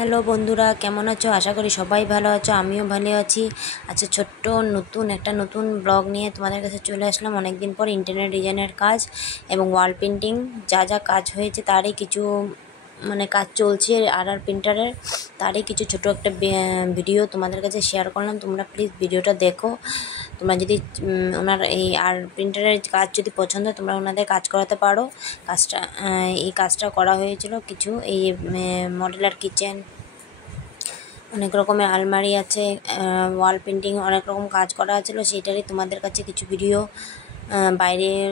Hello বন্ধুরা, কেমন আছো? আশা করি সবাই ভালো আছো, আমিও ভালো আছি। আচ্ছা, ছোট্ট নতুন ব্লগ নিয়ে তোমাদের কাছে চলে আসলাম অনেক দিন পর। ইন্টেরিয়র ডিজাইনের কাজ এবং ওয়াল পেন্টিং যা যা কাজ হয়েছে তারই কিছু কাজ চলছে প্রিন্টারের, তারই কিছু ছোট একটা ভিডিও তোমাদের কাছে শেয়ার করলাম। তোমরা প্লিজ ভিডিওটা দেখো। তোমরা যদি ওনার এই প্রিন্টারের কাজ যদি পছন্দ হয়, তোমরা ওনাদের কাজ করাতে পারো। এই কাজটা করা হয়েছিল কিছু এই মডেলার কিচেন, অনেক রকমের আলমারি আছে, ওয়াল পেন্টিং অনেক রকম কাজ করা ছিল। সেইটারই তোমাদের কাছে কিছু ভিডিও, বাইরের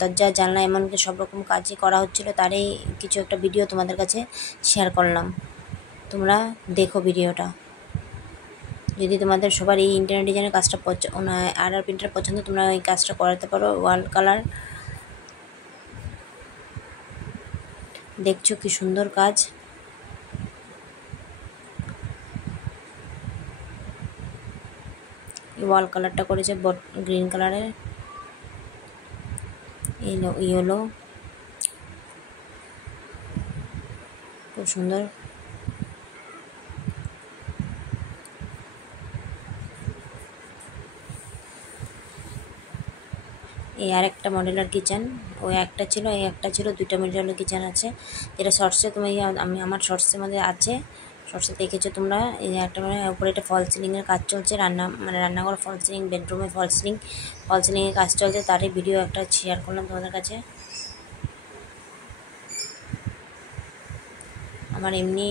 দরজা জানলা এমনকি সব রকম কাজই করা হচ্ছিলো, তারই কিছু একটা ভিডিও তোমাদের কাছে শেয়ার করলাম। তোমরা দেখো ভিডিওটা। যদি তোমাদের সবার এই ইন্টেরিয়র ডিজাইনের কাজটা প্রিন্টার পছন্দ, তোমরা এই কাজটা করাতে পারো। ওয়াল কালার দেখছো কি সুন্দর কাজ। ওয়াল কালারটা করেছে গ্রিন কালারের, ইয়েলো, খুব সুন্দর। এই আরেকটা মডেলার কিচেন, ওই একটা ছিল, এই একটা ছিল, দুইটা মডেলার কিচেন আছে। যেটা শর্টসে আমি আমার শর্টসের মধ্যে আছে, শর্টসে দেখেছো তোমরা। এই একটা উপরে একটা ফল সিলিংয়ের কাজ চলছে, রান্নাঘর ফল সিলিং, বেডরুমে ফল সিলিংয়ের কাজ চলছে, তারই ভিডিও একটা শেয়ার করলাম তোমাদের কাছে। আমার এমনি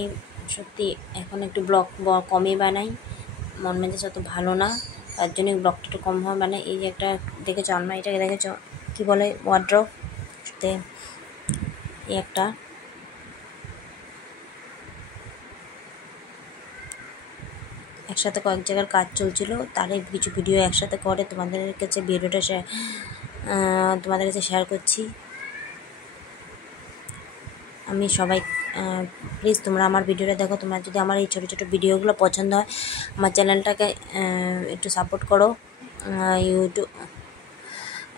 সত্যি এখন একটু ব্লগ কমই বানাই, মন মেজাজ অত ভালো না, তার জন্য ব্লগটা একটু কম হয়। এই যে একটা দেখেছো আলমারিটাকে, দেখেছো কী বলে, ওয়ার্ড্রপ, সাথে এই একটা একসাথে কয়েক জায়গার কাজ চলছিল, তারই কিছু ভিডিও একসাথে করে তোমাদের কাছে ভিডিওটা তোমাদের কাছে শেয়ার করছি। আমি সবাই প্লিজ তোমরা আমার ভিডিওটা দেখো। তোমরা যদি আমার এই ছোটো ছোটো ভিডিওগুলো পছন্দ হয়, আমার চ্যানেলটাকে একটু সাপোর্ট করো। ইউটিউব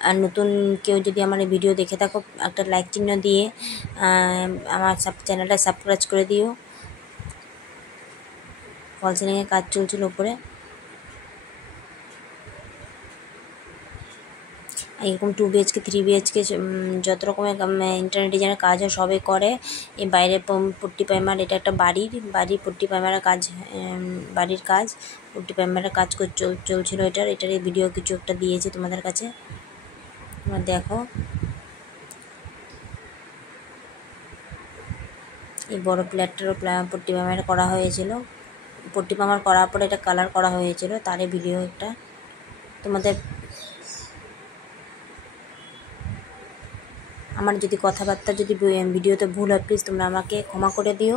আর নতুন কেউ যদি আমার এই ভিডিও দেখে থাকো, একটা লাইক চিহ্ন দিয়ে আমার চ্যানেলটা সাবস্ক্রাইব করে দিও। ফল সিলিংয়ের কাজ চলছিল উপরে। এরকম 2 BHK 3 BHK যত রকমের ইন্টেরিয়র ডিজাইনের কাজ হয় সবই করে। এই বাইরে পুট্টি প্রাইমার, এটা একটা বাড়ির পুট্টি প্রাইমারের কাজ, বাড়ির কাজ, পুট্টি প্রাইমারের কাজ চলছিল। এটার ভিডিও কিছু একটা দিয়েছি তোমাদের কাছে, তোমরা দেখো। এই বড় প্লেটটারও পুট্টি প্রাইমার করা হয়েছিল, পুট্টি প্রাইমার করার পরে এটা কালার করা হয়েছিল, তারই ভিডিও একটা তোমাদের। আমার যদি কথাবার্তা যদি ভিডিওতে ভুল হয়, প্লিজ তোমরা আমাকে ক্ষমা করে দিও।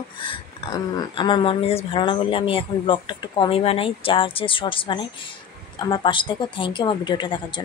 আমার মন মেজাজ ভালো না বললে আমি এখন ব্লগটা একটু কমই বানাই, 4 শর্টস বানাই। আমার পাশে থেকো। থ্যাংক ইউ আমার ভিডিওটা দেখার জন্য।